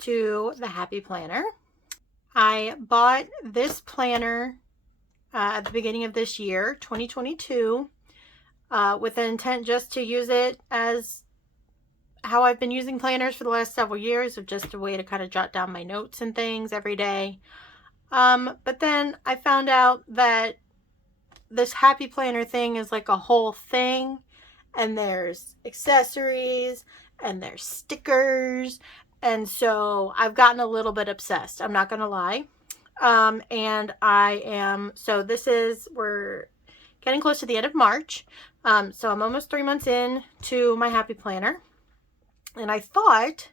to the Happy Planner. I bought this planner at the beginning of this year, 2022, with the intent just to use it as how I've been using planners for the last several years, of just a way to kind of jot down my notes and things every day. But then I found out that this Happy Planner thing is like a whole thing, and there's accessories and there's stickers, and so I've gotten a little bit obsessed, I'm not gonna lie. And we're getting close to the end of March, so I'm almost 3 months in to my Happy Planner, and I thought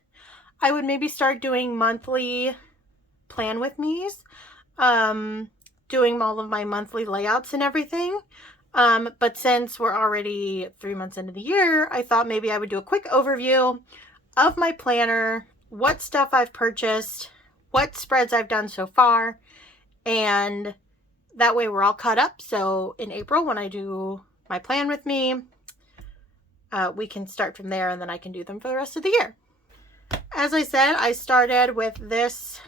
I would maybe start doing monthly plan with me's, doing all of my monthly layouts and everything. But since we're already 3 months into the year, I thought maybe I would do a quick overview of my planner, what stuff I've purchased, what spreads I've done so far, and that way we're all caught up. So in April, when I do my plan with me, we can start from there, and then I can do them for the rest of the year. As I said, I started with this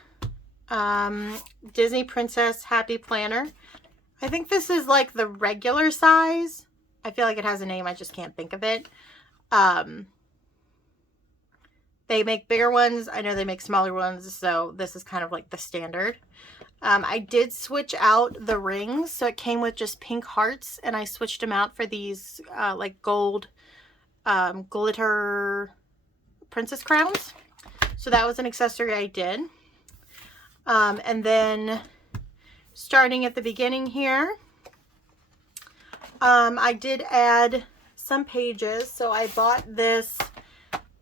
Disney Princess Happy Planner. I think this is like the regular size. I feel like it has a name, I just can't think of it. They make bigger ones. I know they make smaller ones, so this is kind of like the standard. I did switch out the rings, so it came with just pink hearts, and I switched them out for these like gold glitter princess crowns. So that was an accessory I did. And then starting at the beginning here, I did add some pages. So I bought this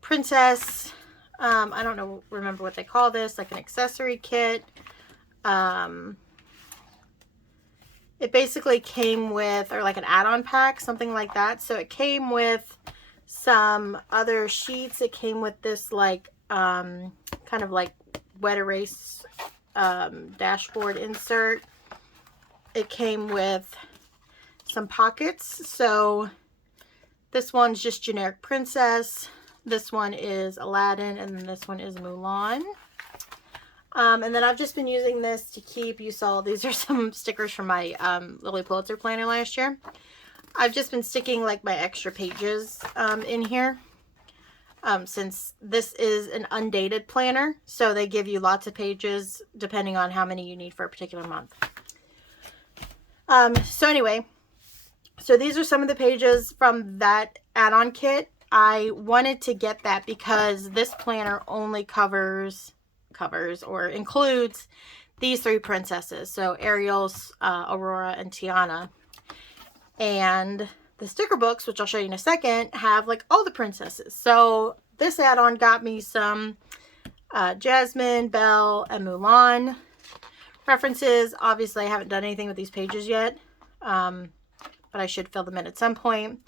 princess, I don't remember what they call this, like an accessory kit. It basically came with, or like an add-on pack, something like that. So it came with some other sheets. It came with this like kind of like wet erase dashboard insert. It came with some pockets. So this one's just generic princess, this one is Aladdin, and then this one is Mulan. And then I've just been using this to keep, you saw these are some stickers from my Lily Pulitzer planner last year. I've just been sticking like my extra pages in here. Since this is an undated planner, so they give you lots of pages depending on how many you need for a particular month. So anyway, so these are some of the pages from that add-on kit. I wanted to get that because this planner only covers or includes these three princesses. So Ariel, Aurora, and Tiana. And the sticker books, which I'll show you in a second, have like all the princesses. So this add-on got me some Jasmine, Belle, and Mulan references. Obviously, I haven't done anything with these pages yet, but I should fill them in at some point.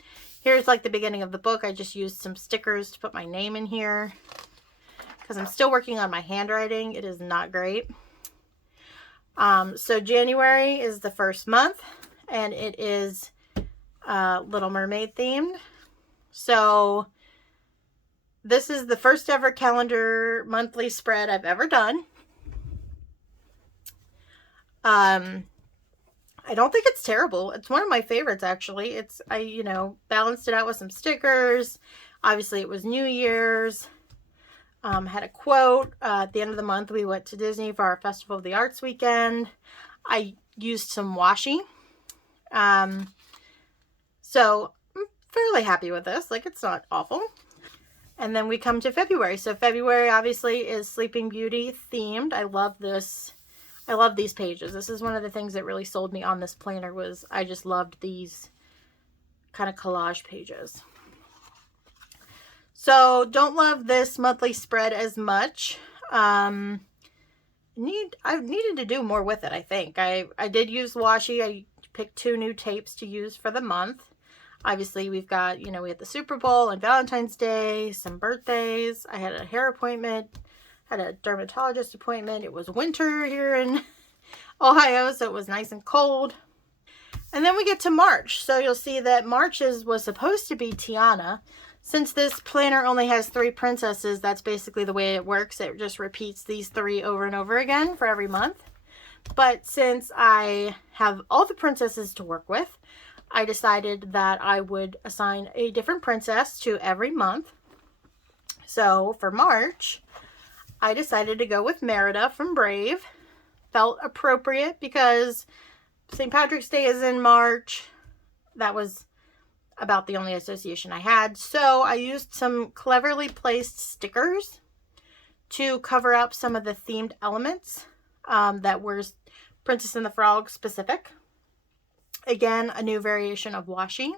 Here's like the beginning of the book. I just used some stickers to put my name in here because I'm still working on my handwriting. It is not great. So January is the first month, and it is Little Mermaid themed. So this is the first ever calendar monthly spread I've ever done. I don't think it's terrible. It's one of my favorites, actually. I balanced it out with some stickers. Obviously, it was New Year's. Had a quote. At the end of the month, we went to Disney for our Festival of the Arts weekend. I used some washi. So I'm fairly happy with this. Like, it's not awful. And then we come to February. So February obviously is Sleeping Beauty themed. I love this. I love these pages. This is one of the things that really sold me on this planner, was I just loved these kind of collage pages. So don't love this monthly spread as much. I needed to do more with it, I think. I did use washi. I picked 2 new tapes to use for the month. Obviously, we've got, we had the Super Bowl and Valentine's Day, some birthdays. I had a hair appointment, had a dermatologist appointment. It was winter here in Ohio, so it was nice and cold. And then we get to March. So you'll see that March was supposed to be Tiana. Since this planner only has 3 princesses, that's basically the way it works. It just repeats these 3 over and over again for every month. But since I have all the princesses to work with, I decided that I would assign a different princess to every month. So for March, I decided to go with Merida from Brave. Felt appropriate because St. Patrick's Day is in March. That was about the only association I had. So I used some cleverly placed stickers to cover up some of the themed elements that were Princess and the Frog specific. Again, a new variation of washi.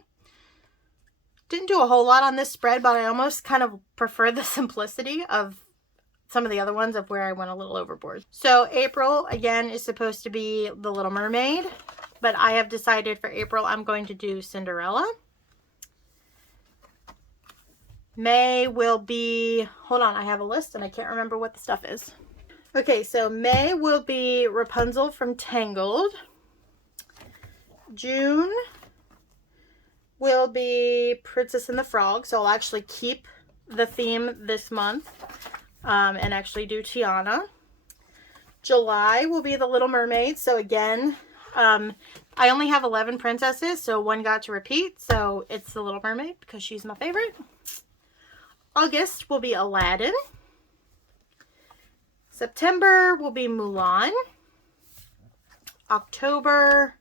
Didn't do a whole lot on this spread, but I almost kind of prefer the simplicity of some of the other ones of where I went a little overboard. So April, again, is supposed to be The Little Mermaid, but I have decided for April I'm going to do Cinderella. May will be, hold on, I have a list and I can't remember what the stuff is. Okay, so May will be Rapunzel from Tangled. June will be Princess and the Frog, so I'll actually keep the theme this month and actually do Tiana. July will be The Little Mermaid, so again, I only have 11 princesses, so 1 got to repeat, so it's The Little Mermaid because she's my favorite. August will be Aladdin. September will be Mulan. October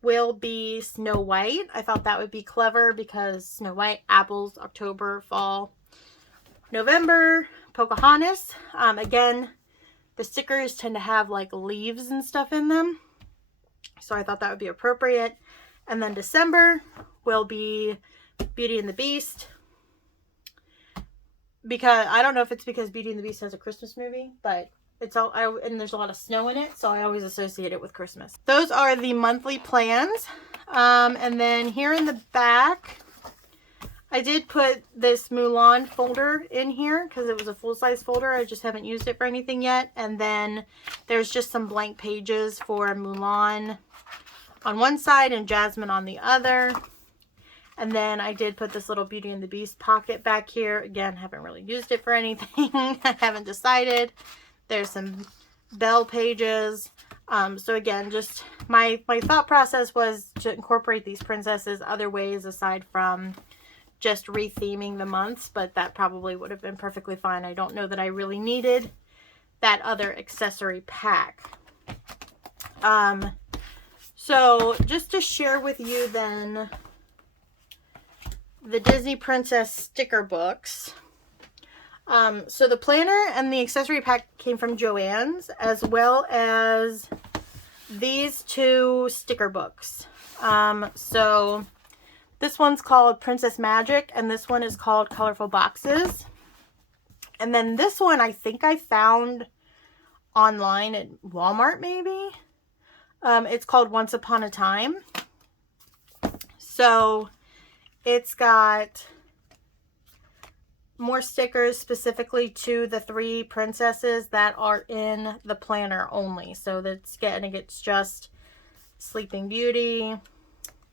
will be Snow White. I thought that would be clever because Snow White, apples, October, fall. November, Pocahontas. Again, the stickers tend to have like leaves and stuff in them, so I thought that would be appropriate. And then December will be Beauty and the Beast. Because I don't know if it's because Beauty and the Beast has a Christmas movie, but it's all and there's a lot of snow in it, so I always associate it with Christmas. Those are the monthly plans. And then here in the back, I did put this Mulan folder in here because it was a full-size folder. I just haven't used it for anything yet. And then there's just some blank pages for Mulan on one side and Jasmine on the other. And then I did put this little Beauty and the Beast pocket back here. Again, haven't really used it for anything. I haven't decided. There's some Belle pages. So again, just my thought process was to incorporate these princesses other ways aside from just retheming the months. But that probably would have been perfectly fine. I don't know that I really needed that other accessory pack. So just to share with you then the Disney Princess sticker books. So the planner and the accessory pack came from Joann's, as well as these 2 sticker books. So this one's called Princess Magic, and this one is called Colorful Boxes. And then this one I think I found online at Walmart maybe. It's called Once Upon a Time. So it's got more stickers specifically to the 3 princesses that are in the planner only. So that's it's just Sleeping Beauty,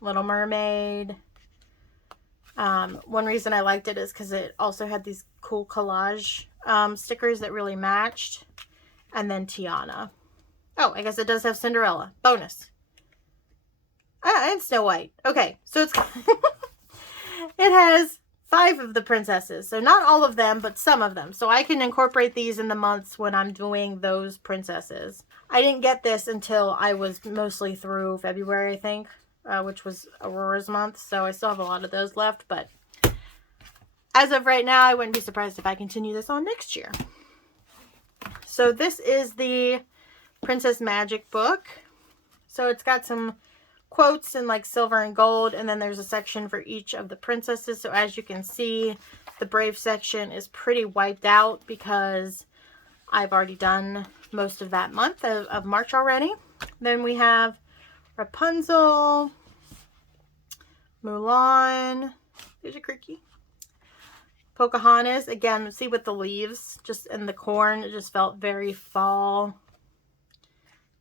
Little Mermaid. One reason I liked it is because it also had these cool collage stickers that really matched. And then Tiana. Oh, I guess it does have Cinderella. Bonus. And Snow White. Okay, so it's it has 5 of the princesses. So not all of them, but some of them. So I can incorporate these in the months when I'm doing those princesses. I didn't get this until I was mostly through February, I think, which was Aurora's month. So I still have a lot of those left. But as of right now, I wouldn't be surprised if I continue this on next year. So this is the Princess Magic book. So it's got some quotes in like silver and gold, and then there's a section for each of the princesses. So as you can see, the Brave section is pretty wiped out because I've already done most of that month of March already. Then we have Rapunzel, Mulan, there's a creaky, Pocahontas. Again, see with the leaves just in the corn, it just felt very fall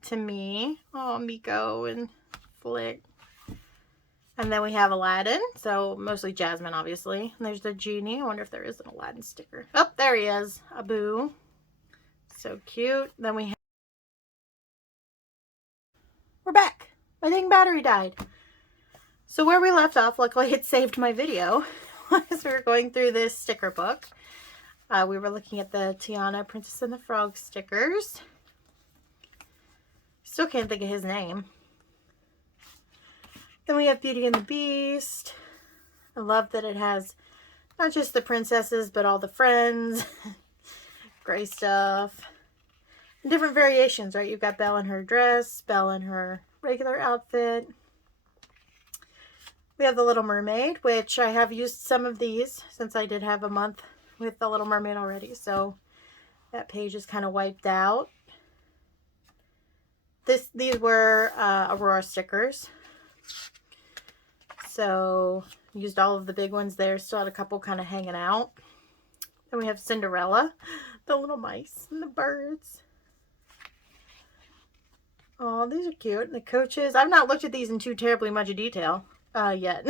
to me. Oh, Miko and Flick. And then we have Aladdin, so mostly Jasmine, obviously. And there's the genie. I wonder if there is an Aladdin sticker. Oh, there he is. Abu. So cute. Then we have... We're back. My dang battery died. So where we left off, luckily it saved my video, as we were going through this sticker book. We were looking at the Tiana Princess and the Frog stickers. Still can't think of his name. Then we have Beauty and the Beast. I love that it has not just the princesses, but all the friends. Gray stuff. And different variations, right? You've got Belle in her dress, Belle in her regular outfit. We have the Little Mermaid, which I have used some of these since I did have a month with the Little Mermaid already. So that page is kind of wiped out. These were Aurora stickers. So used all of the big ones there. Still had a couple kind of hanging out. Then we have Cinderella, the little mice and the birds. Oh, these are cute. And the coaches. I've not looked at these in too terribly much detail yet.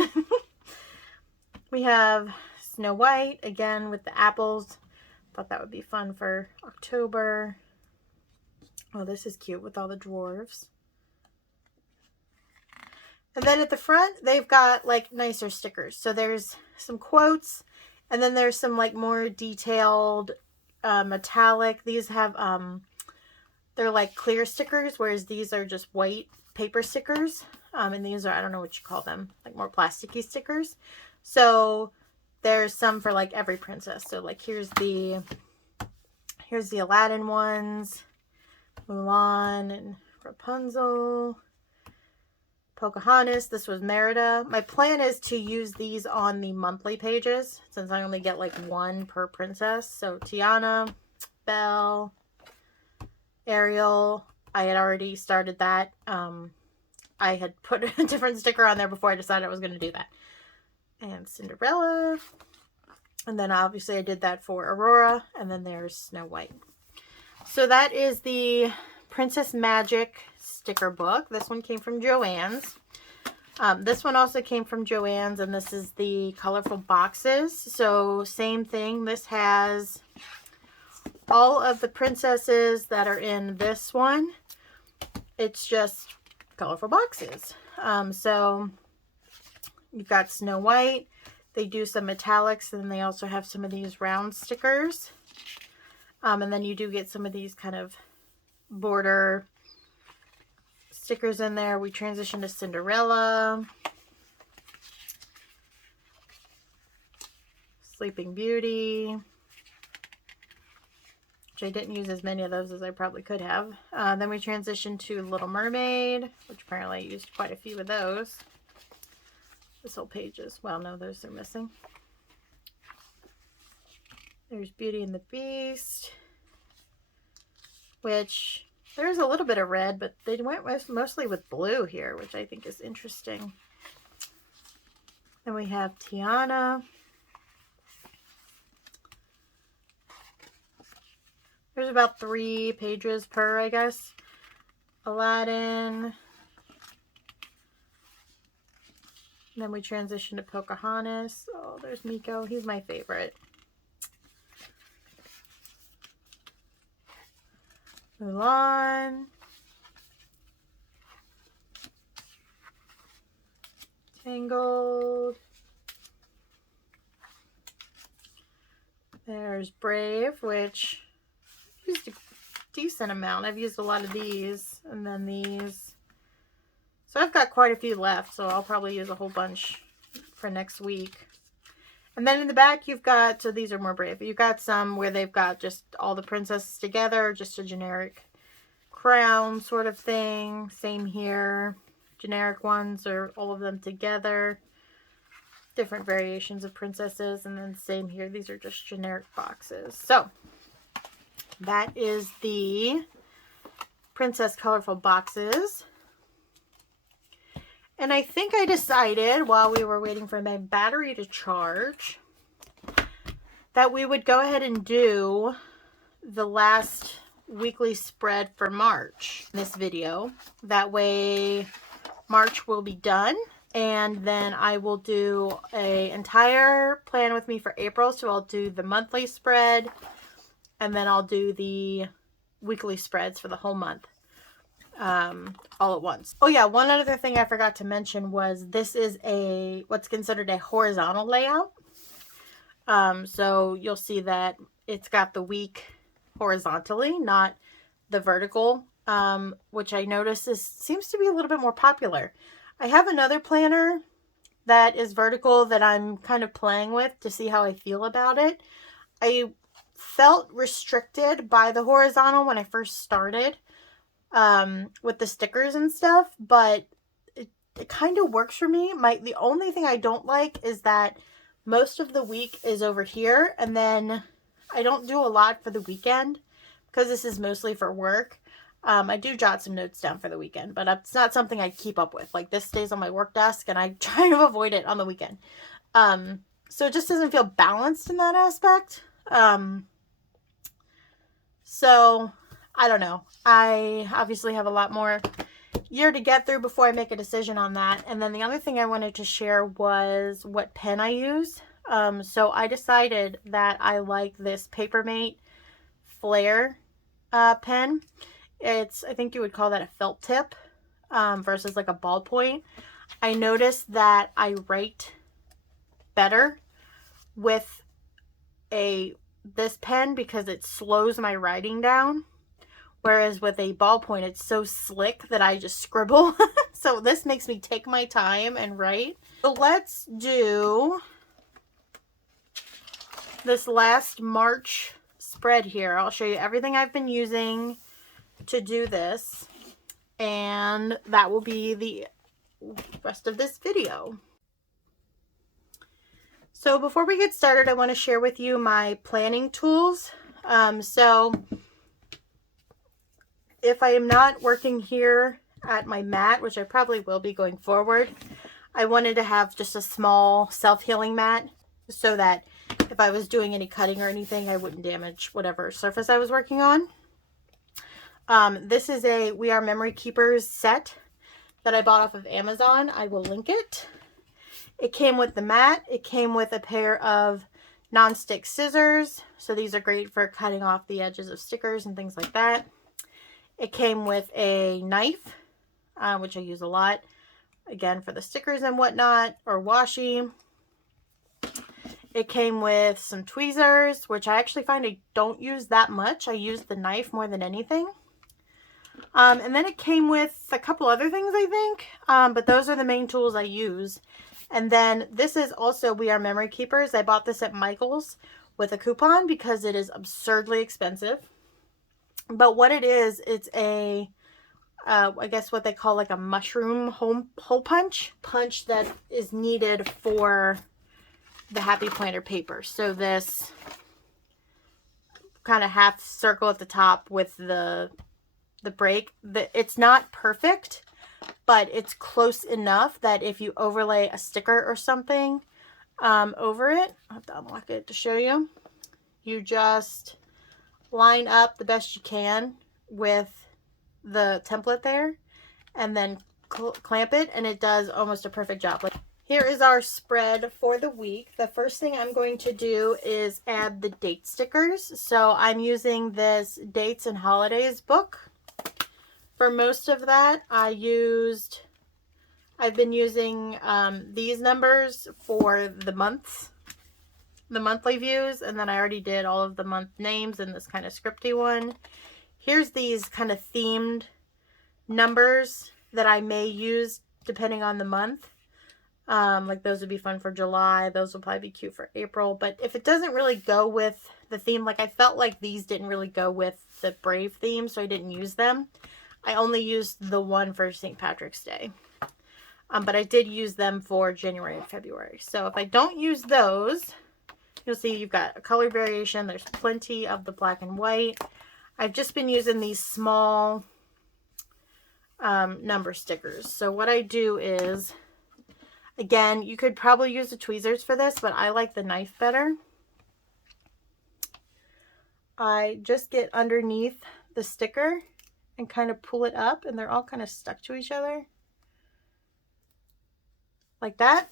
We have Snow White, again with the apples. Thought that would be fun for October. Oh, this is cute with all the dwarves. And then at the front, they've got like nicer stickers. So there's some quotes, and then there's some like more detailed metallic. These have, they're like clear stickers, whereas these are just white paper stickers. And these are, I don't know what you call them, like more plasticky stickers. So there's some for like every princess. So like here's the Aladdin ones, Mulan and Rapunzel. Pocahontas. This was Merida. My plan is to use these on the monthly pages since I only get like one per princess. So Tiana, Belle, Ariel. I had already started that. I had put a different sticker on there before I decided I was going to do that. And Cinderella. And then obviously I did that for Aurora. And then there's Snow White. So that is the Princess Magic sticker book. This one came from Joann's. This one also came from Joann's, and this is the colorful boxes. So same thing. This has all of the princesses that are in this one. It's just colorful boxes. So you've got Snow White. They do some metallics, and they also have some of these round stickers. And then you do get some of these kind of border stickers in there. We transition to Cinderella, Sleeping Beauty, which I didn't use as many of those as I probably could have. Then we transition to Little Mermaid, which apparently I used quite a few of those. This whole page is, well, no, those are missing. There's Beauty and the Beast, which there's a little bit of red, but they went mostly with blue here, which I think is interesting. Then we have Tiana. There's about 3 pages per, I guess. Aladdin. And then we transition to Pocahontas. Oh, there's Miko. He's my favorite. Mulan. Tangled. There's Brave, which I used a decent amount. I've used a lot of these, and then these. So I've got quite a few left, so I'll probably use a whole bunch for next week. And then in the back, you've got, so these are more Brave. You've got some where they've got just all the princesses together, just a generic crown sort of thing. Same here. Generic ones are all of them together. Different variations of princesses. And then same here. These are just generic boxes. So that is the Princess Colorful Boxes. And I think I decided while we were waiting for my battery to charge that we would go ahead and do the last weekly spread for March in this video. That way March will be done And then I will do a entire plan with me for April. So I'll do the monthly spread, and then I'll do the weekly spreads for the whole month, all at once. Oh yeah, one other thing I forgot to mention was this is what's considered a horizontal layout. So you'll see that it's got the week horizontally, not the vertical, which I notice seems to be a little bit more popular. I have another planner that is vertical that I'm kind of playing with to see how I feel about it. I felt restricted by the horizontal when I first started, with the stickers and stuff, but it kind of works for me. The only thing I don't like is that most of the week is over here, and then I don't do a lot for the weekend because this is mostly for work. I do jot some notes down for the weekend, but it's not something I keep up with. Like, this stays on my work desk, and I try to avoid it on the weekend. So it just doesn't feel balanced in that aspect. So I don't know. I obviously have a lot more year to get through before I make a decision on that. And then the other thing I wanted to share was what pen I use. So I decided that I like this Papermate Flare pen. I think you would call that a felt tip, versus like a ballpoint. I noticed that I write better with this pen because it slows my writing down. Whereas with a ballpoint, it's so slick that I just scribble. So this makes me take my time and write. So let's do this last March spread here. I'll show you everything I've been using to do this, and that will be the rest of this video. So before we get started, I want to share with you my planning tools. So if I am not working here at my mat, which I probably will be going forward, I wanted to have just a small self-healing mat so that if I was doing any cutting or anything, I wouldn't damage whatever surface I was working on. This is a We Are Memory Keepers set that I bought off of Amazon. I will link it. It came with the mat. It came with a pair of non-stick scissors. So these are great for cutting off the edges of stickers and things like that. It came with a knife, which I use a lot, again, for the stickers and whatnot, or washi. It came with some tweezers, which I actually find I don't use that much. I use the knife more than anything. And then it came with a couple other things, I think, but those are the main tools I use. And then this is also We Are Memory Keepers. I bought this at Michael's with a coupon because it is absurdly expensive. But what it is, it's a, I guess what they call like a mushroom hole punch that is needed for the Happy Planner paper. So this kind of half circle at the top with the break, it's not perfect, but it's close enough that if you overlay a sticker or something over it, I'll have to unlock it to show you, you just line up the best you can with the template there and then clamp it, and it does almost a perfect job. Like, here is our spread for the week. The first thing I'm going to do is add the date stickers. So I'm using this Dates and Holidays book. For most of that, I've been using these numbers for the months, the monthly views, and then I already did all of the month names in this kind of scripty one. Here's these kind of themed numbers that I may use depending on the month. Like those would be fun for July. Those will probably be cute for April. But if it doesn't really go with the theme, like I felt like these didn't really go with the Brave theme, so I didn't use them. I only used the one for St. Patrick's Day. But I did use them for January and February. So if I don't use those, you'll see you've got a color variation. There's plenty of the black and white. I've just been using these small number stickers. So what I do is, again, you could probably use the tweezers for this, but I like the knife better. I just get underneath the sticker and kind of pull it up, and they're all kind of stuck to each other. like that.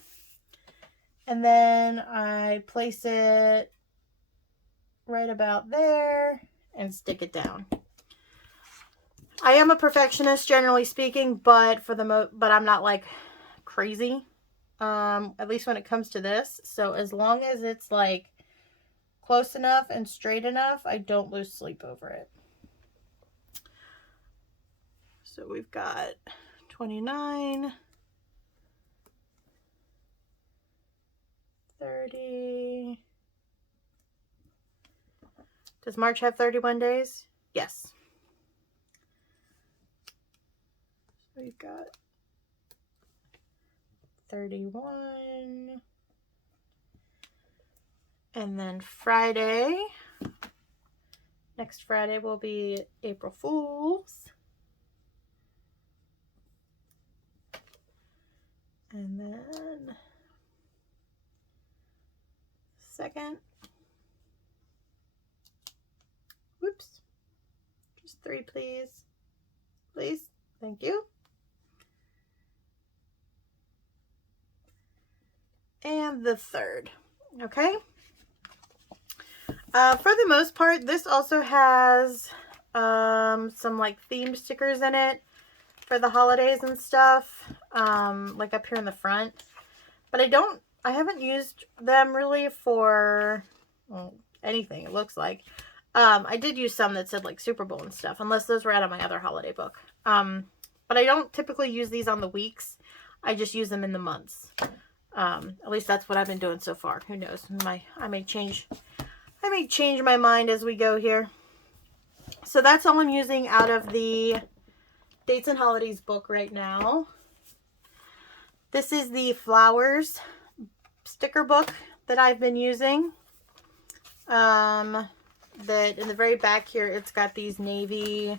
And then I place it right about there and stick it down. I am a perfectionist, generally speaking, but but I'm not like crazy. At least when it comes to this. So as long as it's like close enough and straight enough, I don't lose sleep over it. So we've got 29, 30. Does March have 31 days? Yes. So we've got 31. And then Friday. Next Friday will be April Fool's. And then second. Whoops. Just 3, please. Please. Thank you. And the 3rd. Okay. For the most part, this also has some like themed stickers in it for the holidays and stuff, like up here in the front. But I haven't used them really for, well, anything, it looks like. I did use some that said like Super Bowl and stuff, unless those were out of my other holiday book. But I don't typically use these on the weeks. I just use them in the months. At least that's what I've been doing so far. Who knows? I may change my mind as we go here. So that's all I'm using out of the Dates and Holidays book right now. This is the flowers sticker book that I've been using. That in the very back here, it's got these navy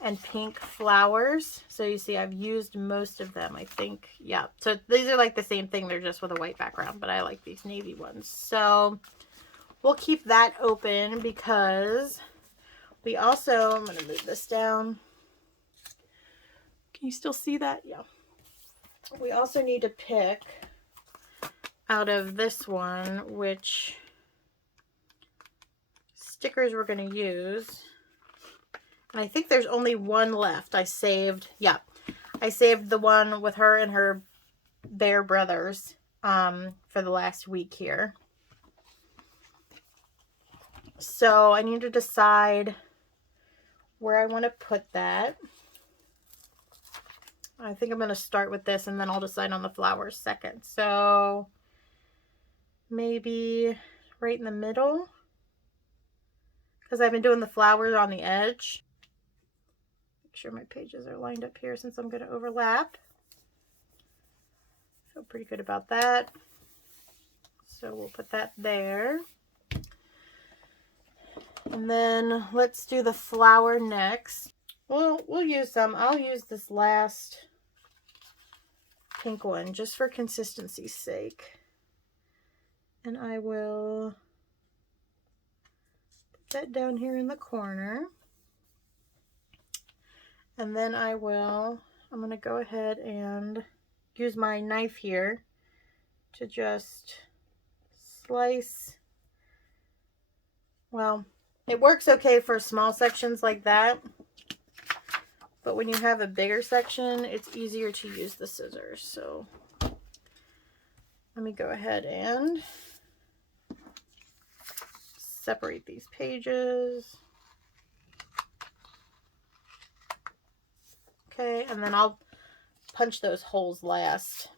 and pink flowers. So you see I've used most of them, I think. Yeah, so these are like the same thing. They're just with a white background, but I like these navy ones. So we'll keep that open because we also, I'm going to move this down. Can you still see that? Yeah. We also need to pick out of this one which stickers we're going to use. And I think there's only one left. I saved the one with her and her bear brothers for the last week here. So I need to decide where I want to put that. I think I'm going to start with this and then I'll decide on the flowers second. So maybe right in the middle, because I've been doing the flowers on the edge. Make sure my pages are lined up here since I'm going to overlap. Feel pretty good about that. So we'll put that there. And then let's do the flower next. Well, we'll use some. I'll use this last pink one just for consistency's sake. And I will put that down here in the corner. And then I'm going to go ahead and use my knife here to just slice. Well, it works okay for small sections like that. But when you have a bigger section, it's easier to use the scissors. So let me go ahead and separate these pages. Okay, and then I'll punch those holes last.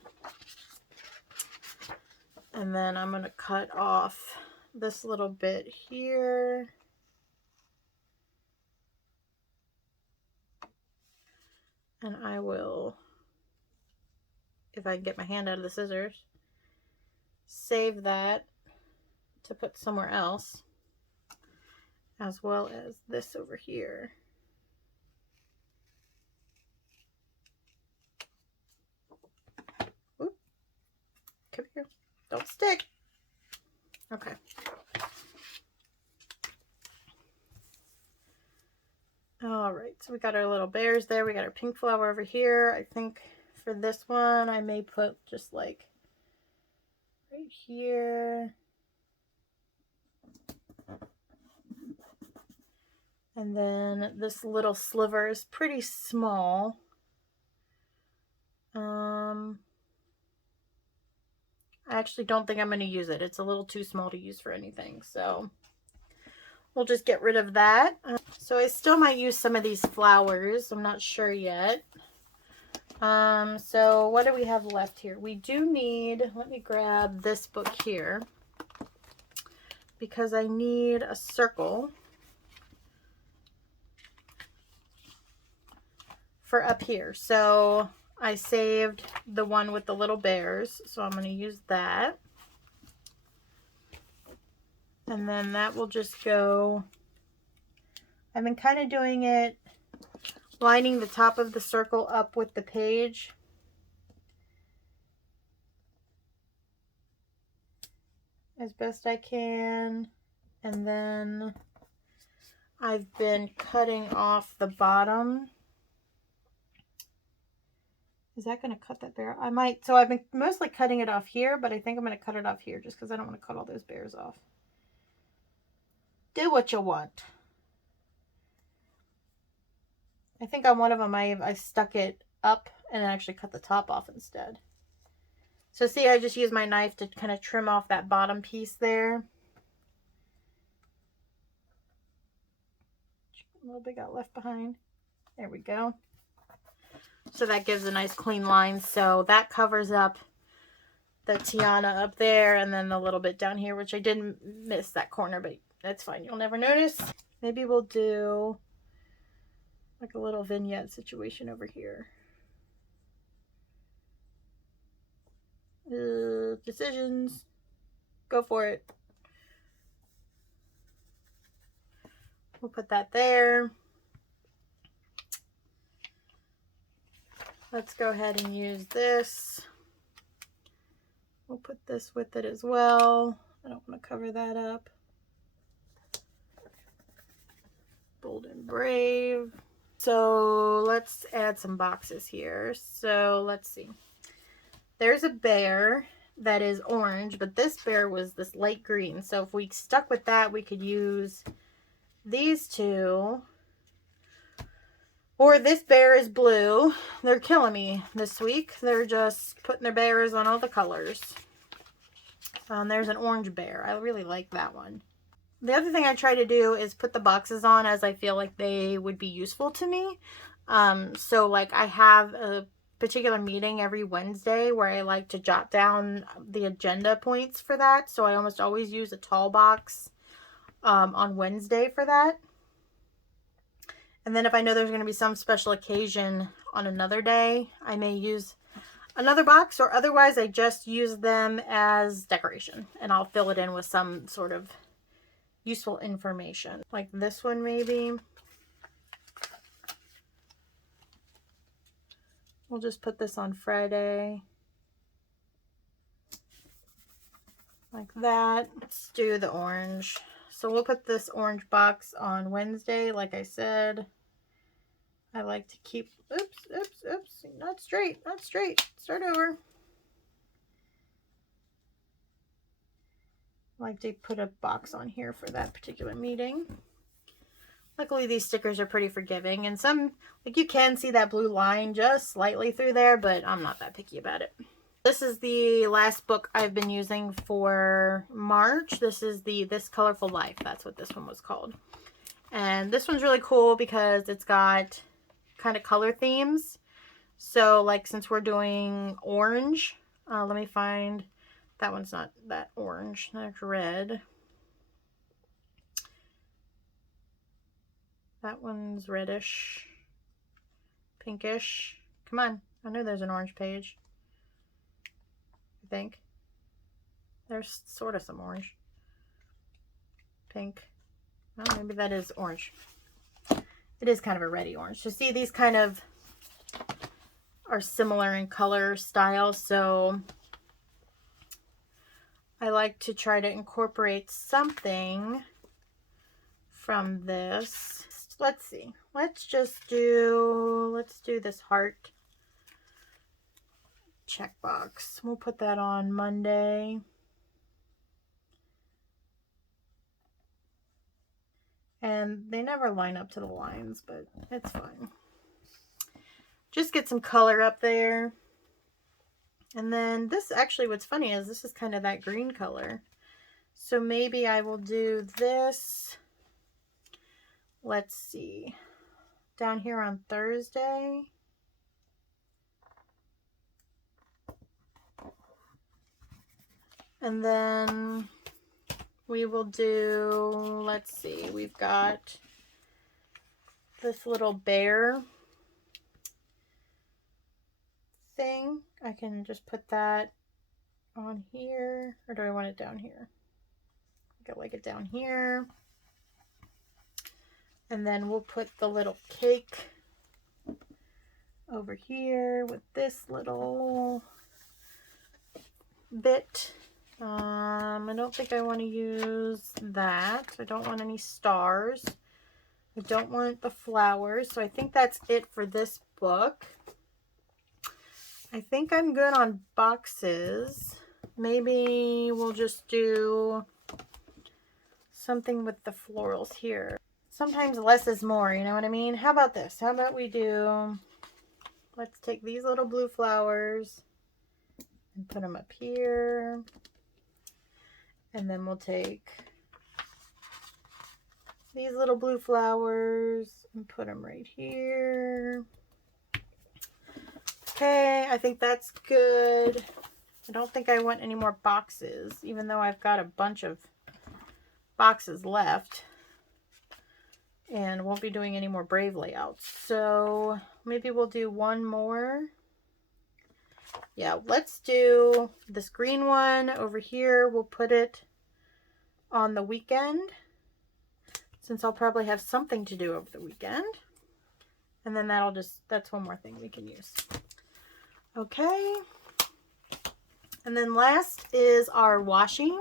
And then I'm going to cut off this little bit here. And I will, if I can get my hand out of the scissors, save that to put somewhere else, as well as this over here. Oop. Come here. Don't stick. Okay. All right, so we got our little bears there. We got our pink flower over here. I think for this one, I may put just like right here. And then this little sliver is pretty small. I actually don't think I'm going to use it. It's a little too small to use for anything. So we'll just get rid of that. So I still might use some of these flowers. I'm not sure yet. So what do we have left here? We do need, let me grab this book here because I need a circle for up here. So I saved the one with the little bears, so I'm going to use that. And then that will just go, I've been kind of doing it, lining the top of the circle up with the page. As best I can. And then I've been cutting off the bottom. Is that going to cut that bear? I might. So I've been mostly cutting it off here, but I think I'm going to cut it off here just because I don't want to cut all those bears off. Do what you want. I think on one of them I stuck it up and actually cut the top off instead. So see, I just used my knife to kind of trim off that bottom piece there. A little bit got left behind. There we go. So that gives a nice clean line. So that covers up the Tiana up there and then the little bit down here, which I didn't miss that corner, but that's fine. You'll never notice. Maybe we'll do like a little vignette situation over here. Decisions. Go for it. We'll put that there. Let's go ahead and use this. We'll put this with it as well. I don't want to cover that up. Bold and brave. So let's add some boxes here. So let's see. There's a bear that is orange, but this bear was this light green. So if we stuck with that, we could use these two. Or this bear is blue. They're killing me this week. They're just putting their bears on all the colors. There's an orange bear. I really like that one. The other thing I try to do is put the boxes on as I feel like they would be useful to me. So like I have a particular meeting every Wednesday where I like to jot down the agenda points for that. So I almost always use a tall box on Wednesday for that. And then if I know there's going to be some special occasion on another day, I may use another box, or otherwise I just use them as decoration and I'll fill it in with some sort of useful information. Like this one maybe. We'll just put this on Friday. Like that. Let's do the orange. So we'll put this orange box on Wednesday, like I said. I like to keep, oops, not straight, start over. I like to put a box on here for that particular meeting. Luckily these stickers are pretty forgiving, and some, like you can see that blue line just slightly through there, but I'm not that picky about it. This is the last book I've been using for March. This is This Colorful Life. That's what this one was called. And this one's really cool because it's got kind of color themes. So like since we're doing orange, let me find, that one's not that orange, that's red. That one's reddish, pinkish. Come on, I know there's an orange page. I think there's sort of some orange. Pink. Oh, maybe that is orange. It is kind of a reddy orange. So see, these kind of are similar in color style, so I like to try to incorporate something from this. Let's see. Let's do this heart. checkbox. We'll put that on Monday. And they never line up to the lines, but it's fine. Just get some color up there. And then this, actually what's funny is this is kind of that green color. So maybe I will do this, let's see, down here on Thursday. And then we will do, let's see, we've got this little bear thing. I can just put that on here, or do I want it down here? I like it down here. And then we'll put the little cake over here with this little bit. I don't think I want to use that. I don't want any stars. I don't want the flowers. So I think that's it for this book. I think I'm good on boxes. Maybe we'll just do something with the florals here. Sometimes less is more, you know what I mean? How about this? How about we do, let's take these little blue flowers and put them up here. And then we'll take these little blue flowers and put them right here. Okay, I think that's good. I don't think I want any more boxes, even though I've got a bunch of boxes left. And won't be doing any more Brave layouts. So maybe we'll do one more. Yeah, let's do this green one over here. We'll put it on the weekend, since I'll probably have something to do over the weekend. And then that's one more thing we can use. Okay. And then last is our washi.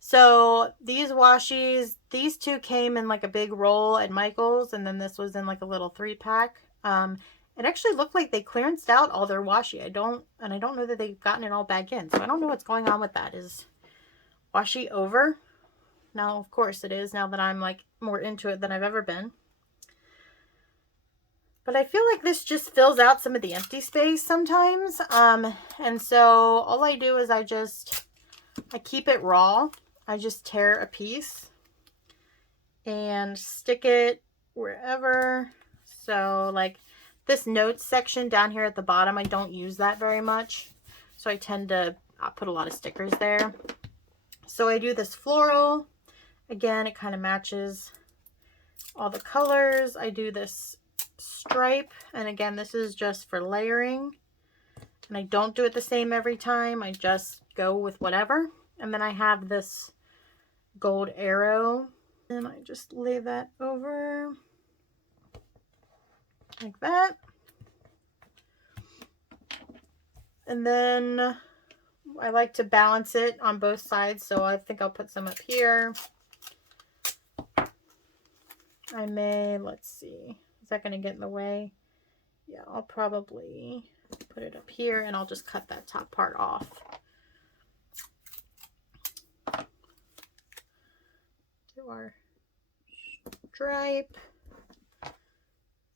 So these washies, these two came in like a big roll at Michael's, and then this was in like a little 3-pack. It actually looked like they clearanced out all their washi. I don't know that they've gotten it all back in. So I don't know what's going on with that. Is washi over? Now, of course it is, now that I'm like more into it than I've ever been. But I feel like this just fills out some of the empty space sometimes. And so all I do is I keep it raw. I just tear a piece and stick it wherever. So like this notes section down here at the bottom, I don't use that very much. So I tend to put a lot of stickers there. So I do this floral. Again, it kind of matches all the colors. I do this stripe. And again, this is just for layering. And I don't do it the same every time. I just go with whatever. And then I have this gold arrow. And I just lay that over like that. And then I like to balance it on both sides. So I think I'll put some up here. I may, let's see. Is that going to get in the way? Yeah, I'll probably put it up here and I'll just cut that top part off. Do our stripe.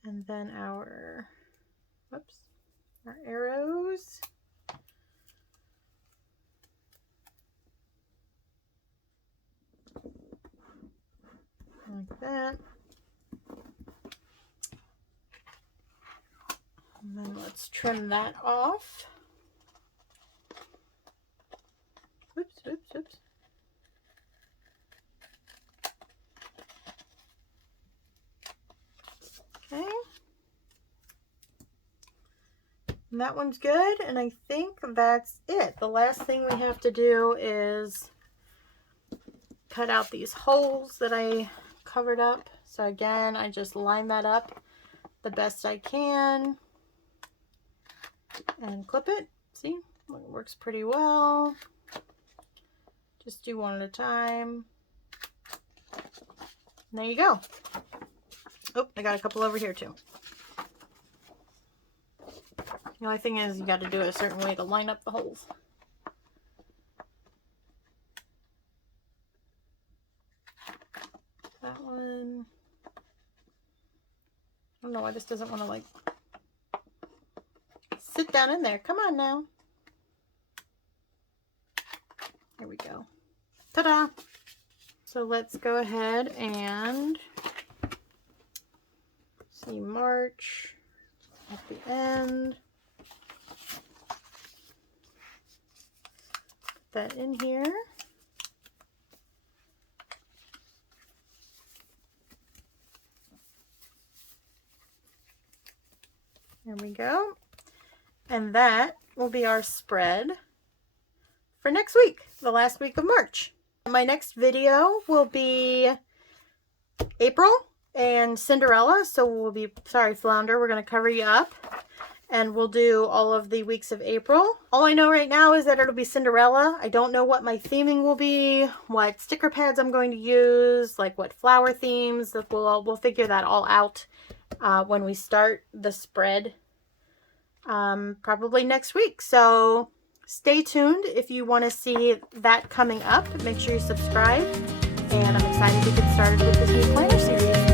And then our arrows. Like that. And then let's trim that off. Oops, oops, oops. Okay. And that one's good, and I think that's it. The last thing we have to do is cut out these holes that I covered up. So again, I just line that up the best I can and clip it. See, it works pretty well. Just do one at a time. And there you go. Oh, I got a couple over here too. The only thing is you got to do it a certain way to line up the holes. That one. I don't know why this doesn't want to like sit down in there. Come on now. There we go. Ta-da! So let's go ahead and see March at the end. Put that in here. There we go. And that will be our spread for next week, the last week of March. My next video will be April and Cinderella. So we'll be, sorry, Flounder, we're going to cover you up. And we'll do all of the weeks of April. All I know right now is that it'll be Cinderella. I don't know what my theming will be, what sticker pads I'm going to use, like what flower themes. We'll figure that all out when we start the spread, probably next week. So stay tuned if you want to see that coming up. Make sure you subscribe. And I'm excited to get started with this new planner series.